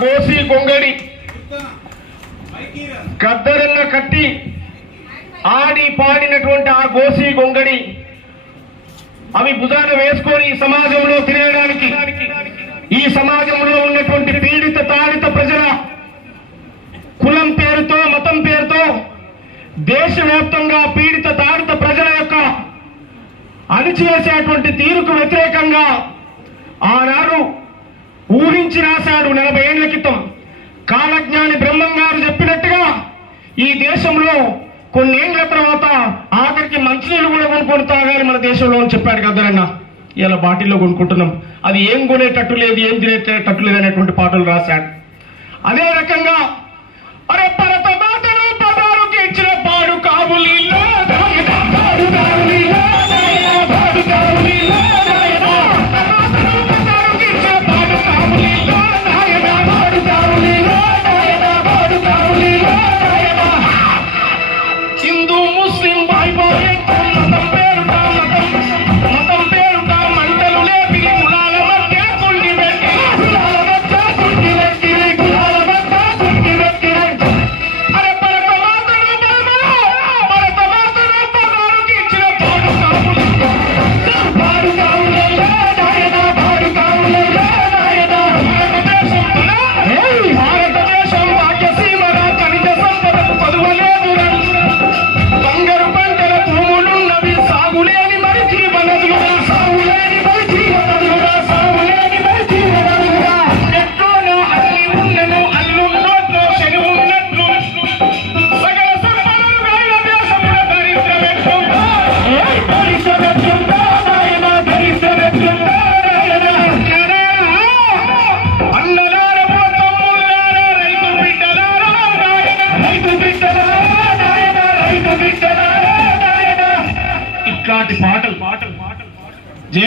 కోసి కొంగడి గద్దరన్న కట్టి ఆడి పాడినటువంటి ఆ గోసి గొంగడి. అవి భుజాన వేసుకొని ఈ సమాజంలో తిరగడానికి ఈ సమాజంలో ఉన్నటువంటి పీడిత తాడిత ప్రజల కులం పేరుతో మతం పేరుతో దేశవ్యాప్తంగా పీడిత తాడిత ప్రజల యొక్క అణిచివేసేటువంటి తీరుకు వ్యతిరేకంగా ఆనాడు ఊహించి రాశాడు నలభై ఏళ్ళ క్రితం. కాలజ్ఞాని బ్రహ్మం గారు చెప్పినట్టుగా ఈ దేశంలో కొన్నేళ్ళ తర్వాత ఆఖరికి మంచినీళ్ళు కూడా కొనుక్కొని తాగాలి మన దేశంలో అని చెప్పాడు కదరన్న ఇలా బాటిల్లో కొనుక్కుంటున్నాం. అది ఏం కొనేటట్టు లేదు ఏం తినేటట్టు లేదు అనేటువంటి పాటలు రాశాడు. అదే రకంగా అరే పాటలు.